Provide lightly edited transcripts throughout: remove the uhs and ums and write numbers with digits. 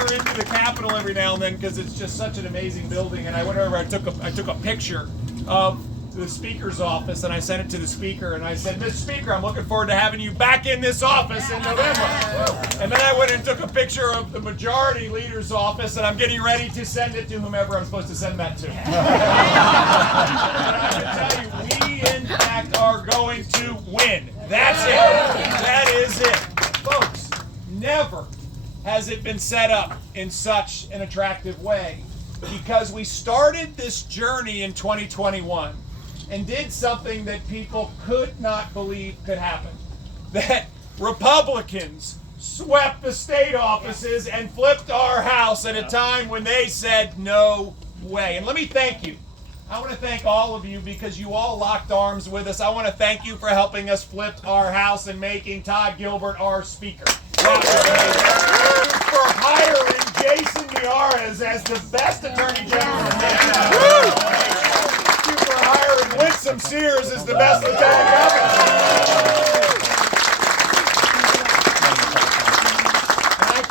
wander into the Capitol every now and then because it's just such an amazing building. And I went over, I took a picture of the Speaker's office, and I sent it to the Speaker, and I said, Mr. Speaker, I'm looking forward to having you back in this office in November. And then I went and took a picture of the Majority Leader's office, and I'm getting ready to send it to whomever I'm supposed to send that to. And I can tell you, we in fact are going to win. That's it. That is it. Folks, never has it been set up in such an attractive way, because we started this journey in 2021 and did something that people could not believe could happen. That Republicans swept the state offices and flipped our House at a time when they said no way. And let me thank you. I want to thank all of you because you all locked arms with us. I want to thank you for helping us flip our House and making Todd Gilbert our Speaker. Thank you for hiring Jason Miyares as the best Attorney General in the nation. Thank you for hiring Winsome Sears as the best Lieutenant Governor.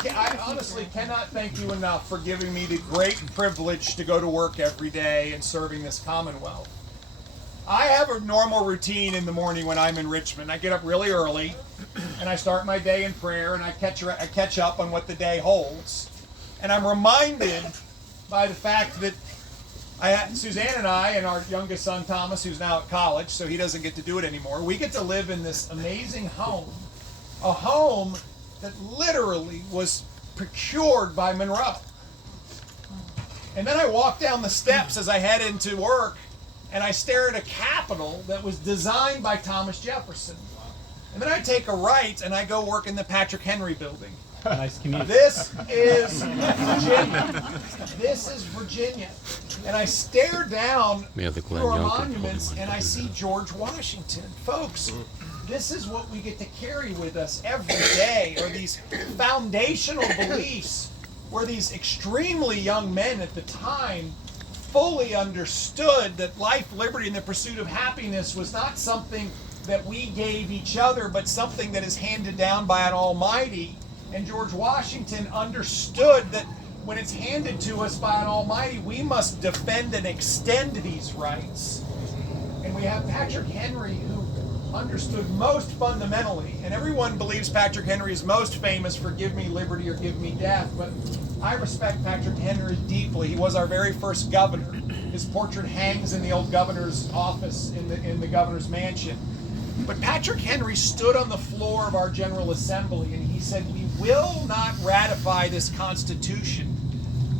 And I honestly cannot thank you enough for giving me the great privilege to go to work every day and serving this Commonwealth. I have a normal routine in the morning when I'm in Richmond. I get up really early, and I start my day in prayer, and I catch up on what the day holds. And I'm reminded by the fact that Suzanne and I, and our youngest son Thomas, who's now at college, so he doesn't get to do it anymore, we get to live in this amazing home. A home that literally was procured by Monroe. And then I walk down the steps as I head into work, and I stare at a Capitol that was designed by Thomas Jefferson. And then I take a right and I go work in the Patrick Henry building. Nice commute. This is Virginia. This is Virginia. And I stare down through our monuments and I see George Washington. Folks, this is what we get to carry with us every day, are these foundational beliefs where these extremely young men at the time fully understood that life, liberty, and the pursuit of happiness was not something that we gave each other, but something that is handed down by an Almighty. And George Washington understood that when it's handed to us by an Almighty, we must defend and extend these rights. And we have Patrick Henry, who understood most fundamentally, and everyone believes Patrick Henry is most famous for give me liberty or give me death, but I respect Patrick Henry deeply. He was our very first governor. His portrait hangs in the old governor's office in the governor's mansion. But Patrick Henry stood on the floor of our General Assembly and he said, we will not ratify this Constitution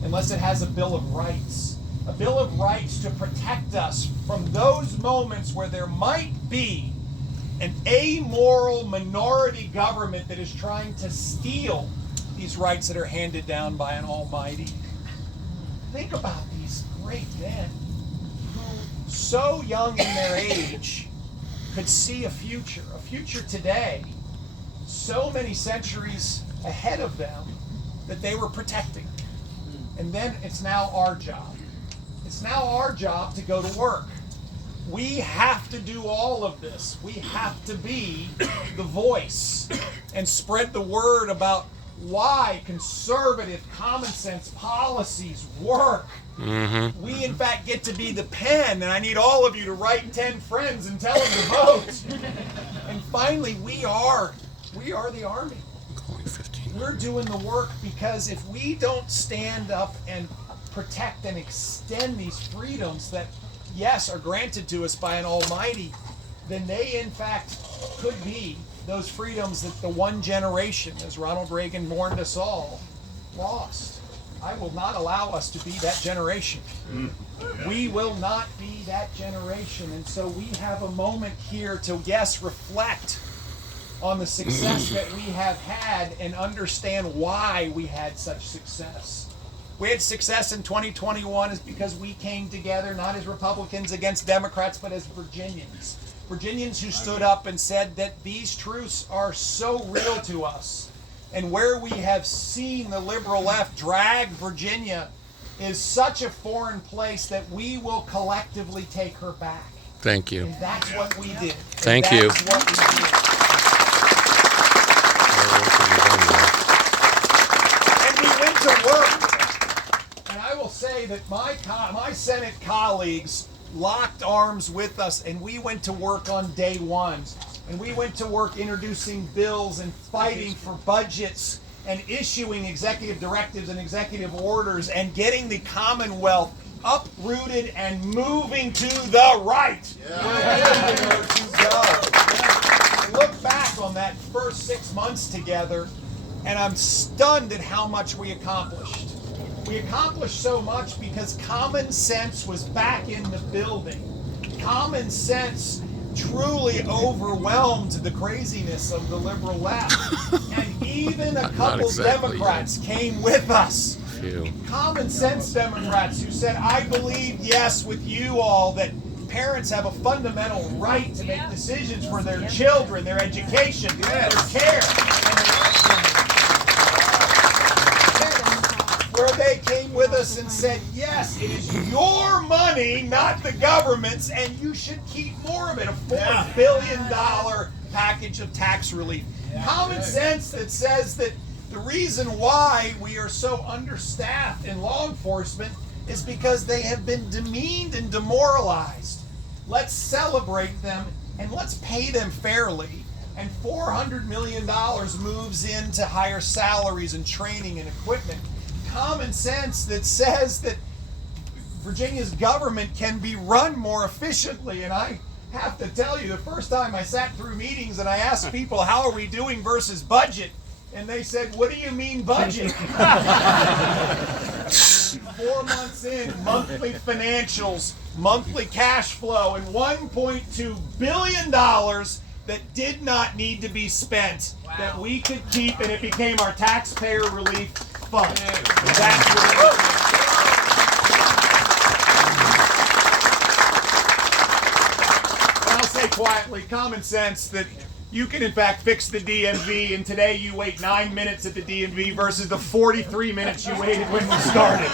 unless it has a Bill of Rights. A Bill of Rights to protect us from those moments where there might be an amoral minority government that is trying to steal these rights that are handed down by an Almighty. Think about these great men who, so young in their age, could see a future today, so many centuries ahead of them that they were protecting. And then it's now our job. It's now our job to go to work. We have to do all of this. We have to be the voice and spread the word about why conservative, common sense policies work. Mm-hmm. We, in fact, get to be the pen, and I need all of you to write 10 friends and tell them to vote. And finally, we are the Army. We're doing the work because if we don't stand up and protect and extend these freedoms that, yes, are granted to us by an Almighty, then they, in fact, could be those freedoms that the one generation, as Ronald Reagan warned us all, lost. I will not allow us to be that generation. We will not be that generation. And so we have a moment here to, yes, reflect on the success that we have had and understand why we had such success. We had success in 2021 is because we came together not as Republicans against Democrats, but as Virginians. Virginians who stood up and said that these truths are so real to us. And where we have seen the liberal left drag Virginia is such a foreign place that we will collectively take her back. Thank you. And that's what we did. Thank you. That's what we did. And we went to to work. And I will say that my Senate colleagues locked arms with us, and we went to work on day one. And we went to work introducing bills and fighting for budgets and issuing executive directives and executive orders and getting the Commonwealth uprooted and moving to the right. Where to go. I look back on that first 6 months together, and I'm stunned at how much we accomplished. We accomplished so much because common sense was back in the building. Common sense truly overwhelmed the craziness of the liberal left. And even a couple Democrats came with us. Common sense Democrats who said, I believe, yes, with you all, that parents have a fundamental right to make decisions for their children, their education, their care, and where they came with us and said, yes, it is your money, not the government's, and you should keep more of it, a $4 billion package of tax relief. Common sense that says that the reason why we are so understaffed in law enforcement is because they have been demeaned and demoralized. Let's celebrate them and let's pay them fairly. And $400 million moves into higher salaries and training and equipment. Common sense that says that Virginia's government can be run more efficiently. And I have to tell you, the first time I sat through meetings and I asked people, how are we doing versus budget? And they said, what do you mean budget? 4 months in, monthly financials, monthly cash flow, and $1.2 billion that did not need to be spent, that we could keep, and it became our taxpayer relief fund. That's what I'll say quietly, common sense that you can in fact fix the DMV, and today you wait 9 minutes at the DMV versus the 43 minutes you waited when we started.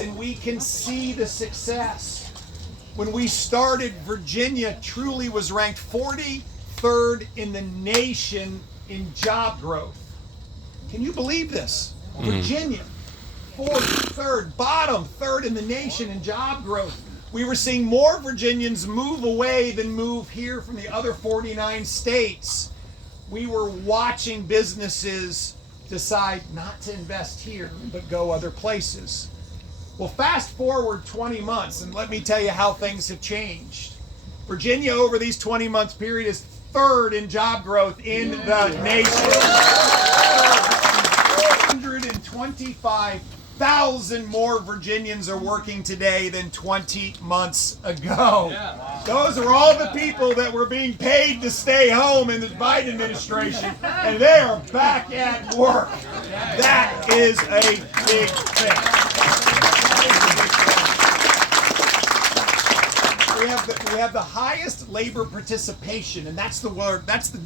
And we can see the success. When we started, Virginia truly was ranked 43rd in the nation in job growth. Can you believe this? Virginia, 43rd, bottom third in the nation in job growth. We were seeing more Virginians move away than move here from the other 49 states. We were watching businesses decide not to invest here, but go other places. Well, fast forward 20 months, and let me tell you how things have changed. Virginia, over these 20-month period, is third in job growth in the nation. 125,000 more Virginians are working today than 20 months ago. Those are all the people that were being paid to stay home in the Biden administration, and they are back at work. That is a big thing. We have the highest labor participation, and that's the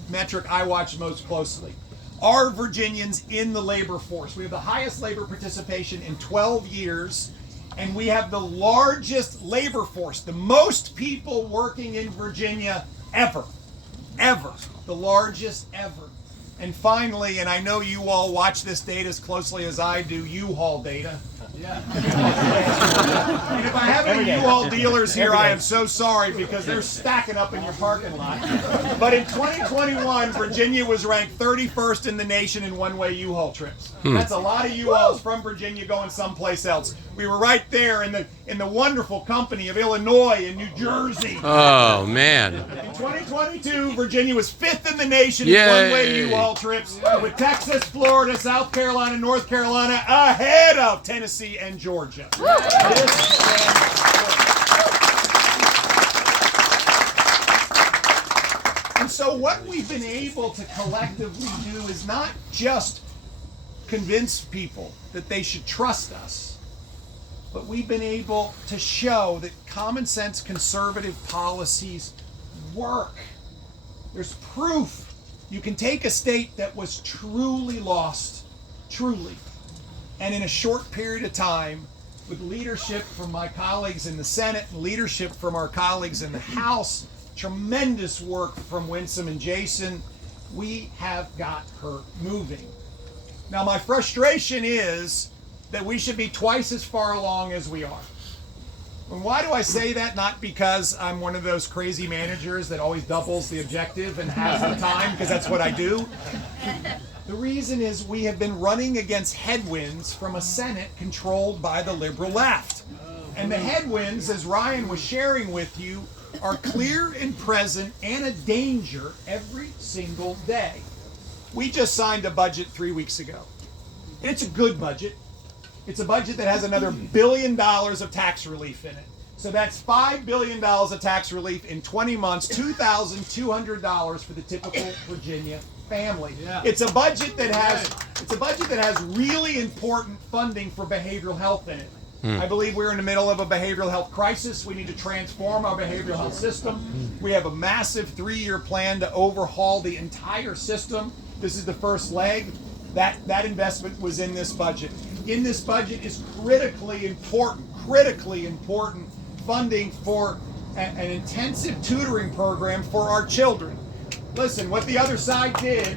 metric I watch most closely. Are Virginians in the labor force? We have the highest labor participation in 12 years, and we have the largest labor force, the most people working in Virginia ever, the largest ever. And finally, and I know you all watch this data as closely as I do, U-Haul data. And if I have any U-Haul dealers here, I am so sorry because they're stacking up in your parking lot. But in 2021, Virginia was ranked 31st in the nation in one-way U-Haul trips. That's a lot of U-Hauls from Virginia going someplace else. We were right there in the wonderful company of Illinois and New Jersey. Oh, man. In 2022, Virginia was 5th in the nation in one-way U-Haul trips, with Texas, Florida, South Carolina, North Carolina ahead of Tennessee and Georgia. And so what we've been able to collectively do is not just convince people that they should trust us, but we've been able to show that common sense conservative policies work. There's proof. You can take a state that was truly lost, truly, and in a short period of time, with leadership from my colleagues in the Senate, and leadership from our colleagues in the House, tremendous work from Winsome and Jason, We have got her moving. Now, my frustration is that we should be twice as far along as we are. And why do I say that? Not because I'm one of those crazy managers that always doubles the objective and has the time, because that's what I do. The reason is we have been running against headwinds from a Senate controlled by the liberal left. And the headwinds, as Ryan was sharing with you, are clear and present and a danger every single day. We just signed a budget 3 weeks ago. And it's a good budget. It's a budget that has another $1 billion of tax relief in it. So that's $5 billion of tax relief in 20 months, $2,200 for the typical Virginia family. Yeah. It's a budget that has really important funding for behavioral health in it. I believe we're in the middle of a behavioral health crisis. We need to transform our behavioral health system. We have a massive 3-year plan to overhaul the entire system. This is the first leg. That investment was in this budget. In this budget is critically important funding for an intensive tutoring program for our children. Listen, what the other side did,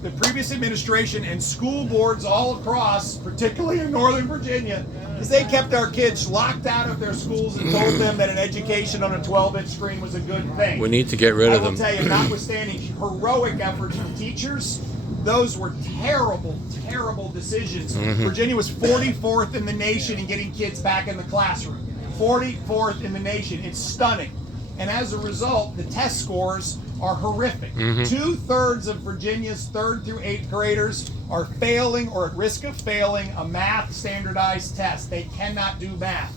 the previous administration and school boards all across, particularly in Northern Virginia, is they kept our kids locked out of their schools and told them that an education on a 12-inch screen was a good thing. We need to get rid of them. I will tell you, notwithstanding heroic efforts from teachers, those were terrible decisions. Virginia was 44th in the nation in getting kids back in the classroom. 44th in the nation. It's stunning. And as a result, the test scores are horrific. 2/3 of Virginia's 3rd through 8th graders are failing or at risk of failing a math standardized test. They cannot do math.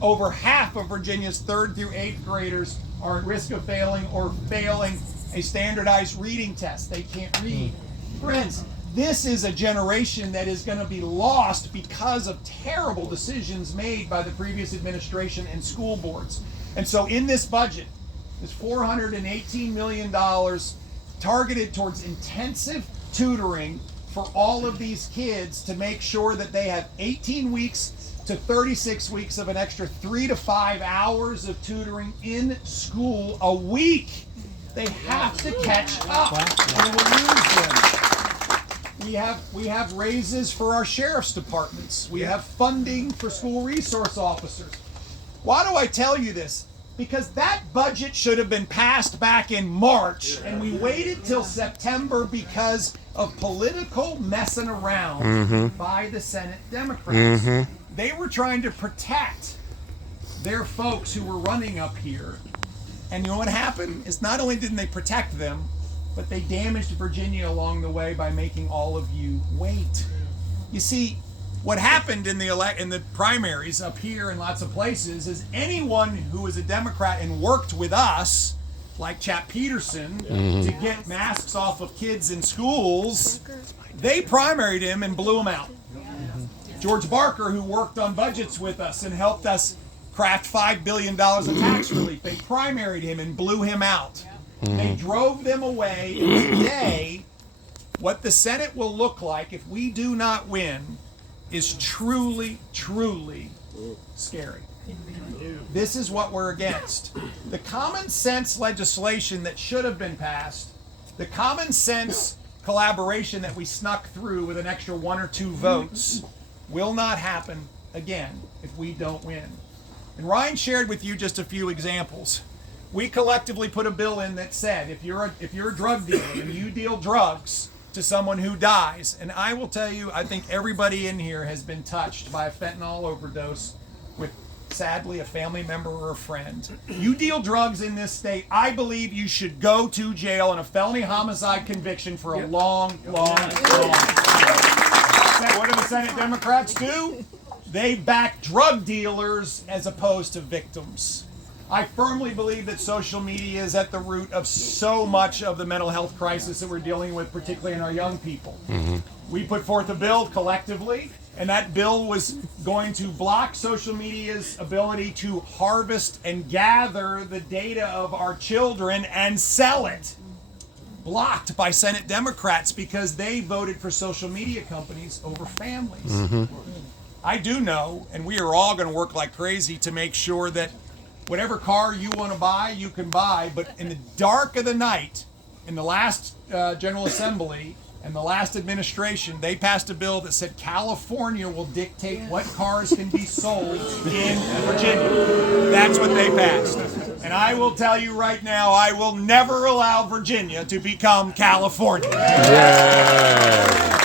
Over half of Virginia's 3rd through 8th graders are at risk of failing or failing a standardized reading test. They can't read. Friends, this is a generation that is going to be lost because of terrible decisions made by the previous administration and school boards. And so in this budget, there's $418 million targeted towards intensive tutoring for all of these kids to make sure that they have 18 weeks to 36 weeks of an extra 3 to 5 hours of tutoring in school a week. They have to catch up, and we'll use them. We have raises for our sheriff's departments. We have funding for school resource officers. Why do I tell you this? Because that budget should have been passed back in March, and we waited till September because of political messing around by the Senate Democrats. They were trying to protect their folks who were running up here. And you know what happened? Is not only didn't they protect them, but they damaged Virginia along the way by making all of you wait. You see, what happened in the primaries up here in lots of places is anyone who was a Democrat and worked with us, like Chap Peterson, to get masks off of kids in schools, they primaried him and blew him out. George Barker, who worked on budgets with us and helped us craft $5 billion of tax relief, they primaried him and blew him out. They drove them away, and today, what the Senate will look like if we do not win is truly scary. This is what we're against. The common sense legislation that should have been passed, the common sense collaboration that we snuck through with an extra 1 or 2 votes, will not happen again if we don't win. And Ryan shared with you just a few examples. We collectively put a bill in that said if you're a drug dealer and you deal drugs to someone who dies, and I will tell you, I think everybody in here has been touched by a fentanyl overdose with, sadly, a family member or a friend. You deal drugs in this state, I believe you should go to jail on a felony homicide conviction for a long time. What do the Senate Democrats do? They back drug dealers as opposed to victims. I firmly believe that social media is at the root of so much of the mental health crisis that we're dealing with, particularly in our young people. We put forth a bill collectively, and that bill was going to block social media's ability to harvest and gather the data of our children and sell it. Blocked by Senate Democrats because they voted for social media companies over families. I do know, and we are all going to work like crazy to make sure that whatever car you want to buy, you can buy, but in the dark of the night, in the last General Assembly and the last administration, they passed a bill that said California will dictate what cars can be sold in Virginia. That's what they passed. And I will tell you right now, I will never allow Virginia to become California. Yeah.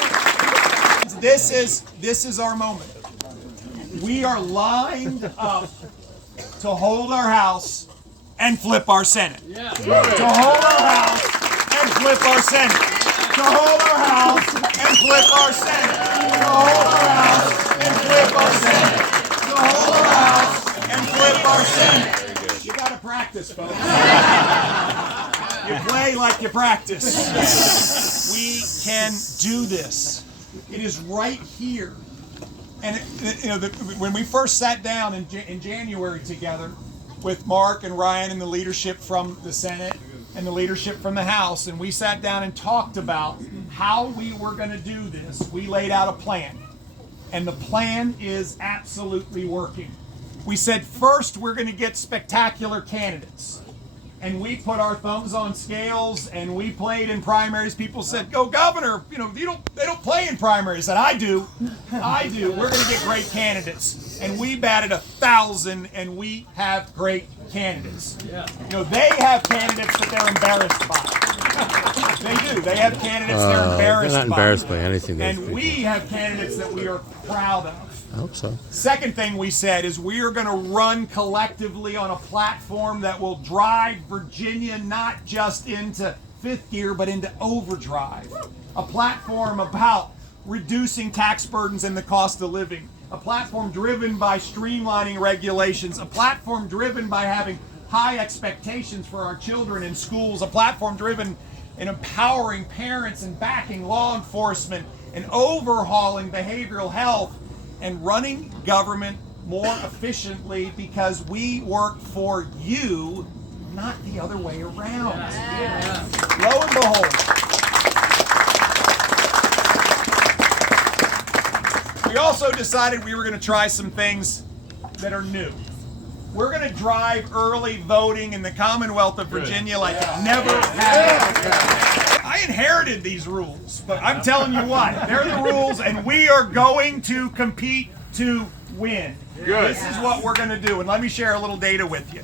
This is our moment. We are lined up to hold our House and flip our Senate. Yeah. To hold our House and flip our Senate. To hold our House and flip our Senate. To hold our House and flip our Senate. To hold our House and flip our Senate. You gotta practice, folks. You play like you practice. We can do this. It is right here. And when we first sat down in January together with Mark and Ryan and the leadership from the Senate and the leadership from the House, and we sat down and talked about how we were going to do this, we laid out a plan. And the plan is absolutely working. We said, first, we're going to get spectacular candidates. And we put our thumbs on scales, and we played in primaries. People said, "Go, Governor! They don't play in primaries." I said, "I do. We're going to get great candidates." And we batted 1,000, and we have great candidates. Yeah. They have candidates that they're embarrassed by. They do. They have candidates they're embarrassed by. They're not embarrassed by anything. And we have candidates that we are proud of. I hope so. Second thing we said is we are going to run collectively on a platform that will drive Virginia not just into fifth gear, but into overdrive. A platform about reducing tax burdens and the cost of living. A platform driven by streamlining regulations. A platform driven by having high expectations for our children in schools. A platform driven in empowering parents and backing law enforcement and overhauling behavioral health and running government more efficiently because we work for you, not the other way around. Yeah. Lo and behold, we also decided we were going to try some things that are new. We're going to drive early voting in the Commonwealth of Virginia like it never happened. I inherited these rules, but I'm telling you what, they're the rules, and we are going to compete to win. Good. This is what we're going to do, and let me share a little data with you.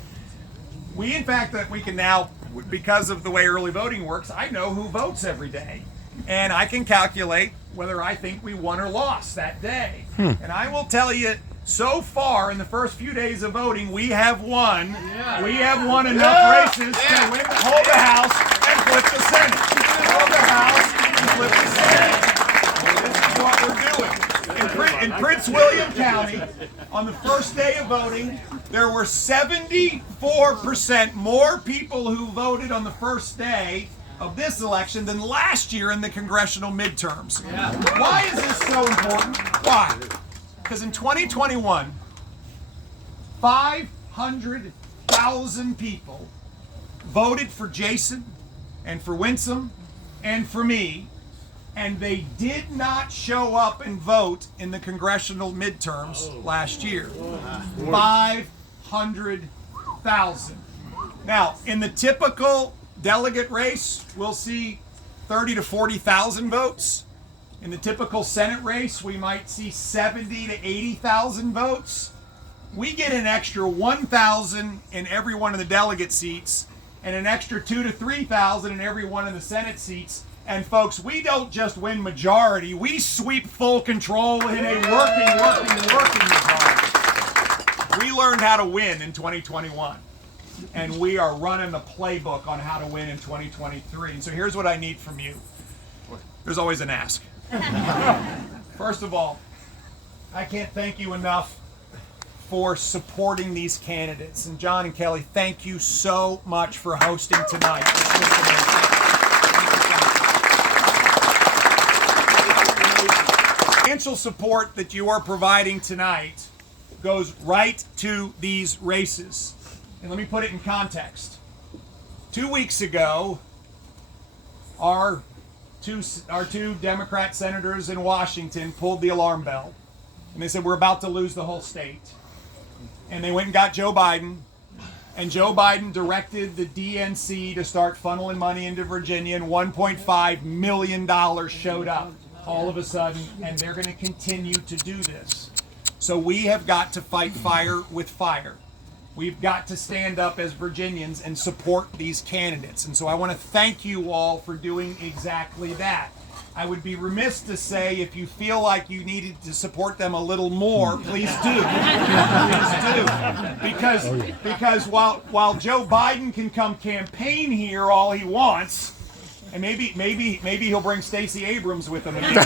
In fact, we can now, because of the way early voting works, I know who votes every day, and I can calculate whether I think we won or lost that day. And I will tell you, so far in the first few days of voting, we have won. Yeah. We have won enough races to hold the House and flip the Senate. Hold the House and flip the Senate. This is what we're doing. In Prince William County, on the first day of voting, there were 74% more people who voted on the first day of this election than last year in the congressional midterms. Yeah. Why is this so important? Why? Because in 2021, 500,000 people voted for Jason and for Winsome and for me, and they did not show up and vote in the congressional midterms last year. 500,000. Now, in the typical delegate race, we'll see 30 to 40,000 votes. In the typical Senate race, we might see 70 to 80,000 votes. We get an extra 1,000 in every one of the delegate seats and an extra 2,000 to 3,000 in every one of the Senate seats. And folks, we don't just win majority, we sweep full control in a working majority. We learned how to win in 2021. And we are running the playbook on how to win in 2023. And so here's what I need from you. There's always an ask. First of all, I can't thank you enough for supporting these candidates. And John and Kelly, thank you so much for hosting tonight. Financial support that you are providing tonight goes right to these races. And let me put it in context. 2 weeks ago, our two Democrat senators in Washington pulled the alarm bell. And they said, we're about to lose the whole state. And they went and got Joe Biden. And Joe Biden directed the DNC to start funneling money into Virginia, and $1.5 million showed up all of a sudden, and they're going to continue to do this. So we have got to fight fire with fire. We've got to stand up as Virginians and support these candidates. And so I want to thank you all for doing exactly that. I would be remiss to say if you feel like you needed to support them a little more, please do. Please do. Because while Joe Biden can come campaign here all he wants, and maybe he'll bring Stacey Abrams with him again.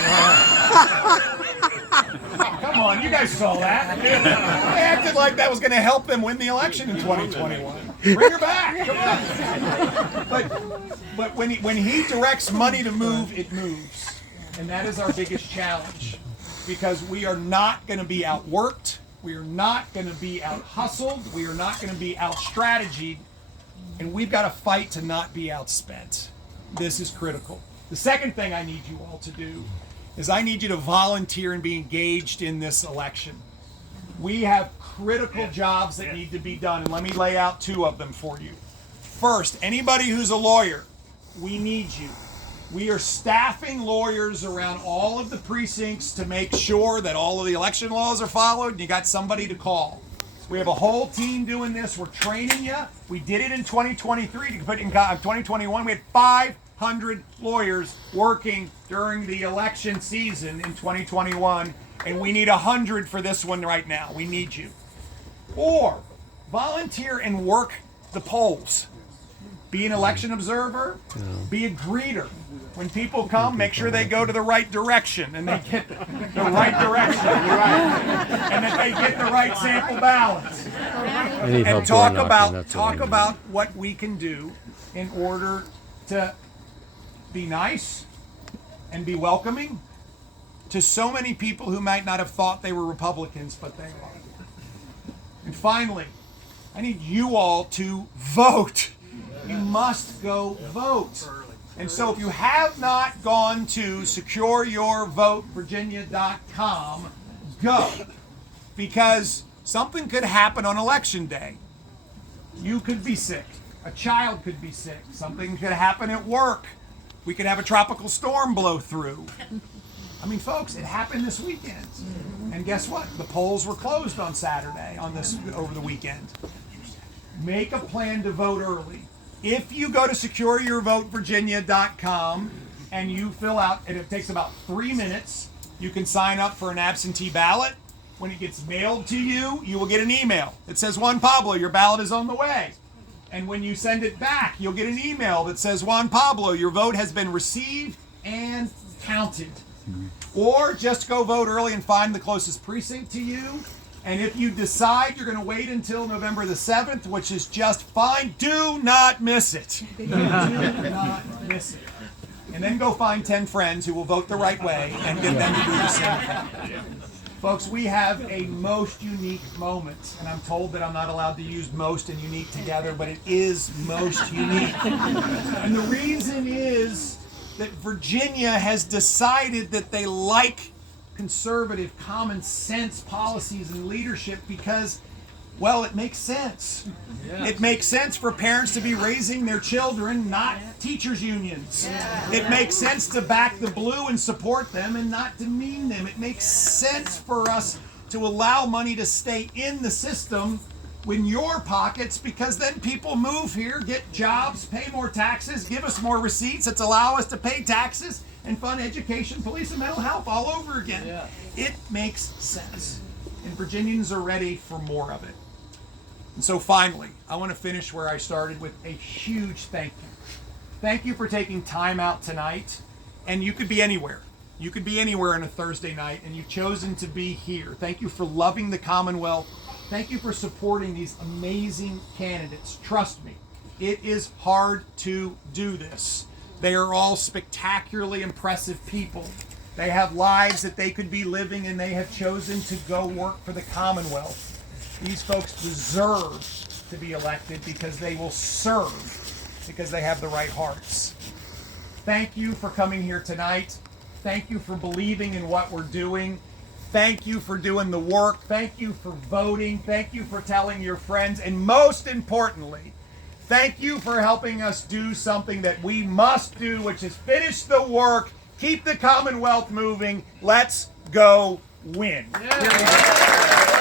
Come on, you guys saw that. They acted like that was going to help them win the election in 2021. Bring her back. Come on. But when he directs money to move, it moves. And that is our biggest challenge. Because we are not going to be outworked. We are not going to be out-hustled. We are not going to be out-strategied. And we've got to fight to not be outspent. This is critical. The second thing I need you all to do is I need you to volunteer and be engaged in this election. We have critical jobs that need to be done, and let me lay out two of them for you. First, anybody who's a lawyer, we need you. We are staffing lawyers around all of the precincts to make sure that all of the election laws are followed, and you got somebody to call. We have a whole team doing this. We're training you. We did it in 2023. To put in 2021, we had 500 lawyers working during the election season in 2021, and we need 100 for this one right now. We need you. Or volunteer and work the polls. Be an election observer. Be a greeter. When people come, make sure they go to the right direction and they get the right direction, and that they get the right sample ballots. And talk about what we can do in order to be nice and be welcoming to so many people who might not have thought they were Republicans, but they are. And finally, I need you all to vote. You must go vote. And so if you have not gone to secureyourvotevirginia.com, go. Because something could happen on election day. You could be sick. A child could be sick. Something could happen at work. We could have a tropical storm blow through. I mean, folks, it happened this weekend. And guess what? The polls were closed on Saturday over the weekend. Make a plan to vote early. If you go to secureyourvotevirginia.com and you fill out, and it takes about 3 minutes, you can sign up for an absentee ballot. When it gets mailed to you, you will get an email. It says, Juan Pablo, your ballot is on the way. And when you send it back, you'll get an email that says, Juan Pablo, your vote has been received and counted. Or just go vote early and find the closest precinct to you. And if you decide you're going to wait until November the 7th, which is just fine, do not miss it. Do not miss it. And then go find 10 friends who will vote the right way and get them to do the same thing. Folks, we have a most unique moment. And I'm told that I'm not allowed to use most and unique together, but it is most unique. And the reason is that Virginia has decided that they like conservative, common sense policies and leadership because, well, it makes sense. Yes. It makes sense for parents to be raising their children, not teachers' unions. Yeah. It makes sense to back the blue and support them and not demean them. It makes sense for us to allow money to stay in the system in your pockets because then people move here, get jobs, pay more taxes, give us more receipts that allow us to pay taxes and fund education, police, and mental health all over again. Yeah. It makes sense. And Virginians are ready for more of it. And so finally, I want to finish where I started with a huge thank you. Thank you for taking time out tonight. And you could be anywhere. You could be anywhere on a Thursday night, and you've chosen to be here. Thank you for loving the Commonwealth. Thank you for supporting these amazing candidates. Trust me, it is hard to do this. They are all spectacularly impressive people. They have lives that they could be living, and they have chosen to go work for the Commonwealth. These folks deserve to be elected because they will serve, because they have the right hearts. Thank you for coming here tonight. Thank you for believing in what we're doing. Thank you for doing the work. Thank you for voting. Thank you for telling your friends. And most importantly, thank you for helping us do something that we must do, which is finish the work, keep the Commonwealth moving. Let's go win. Yeah.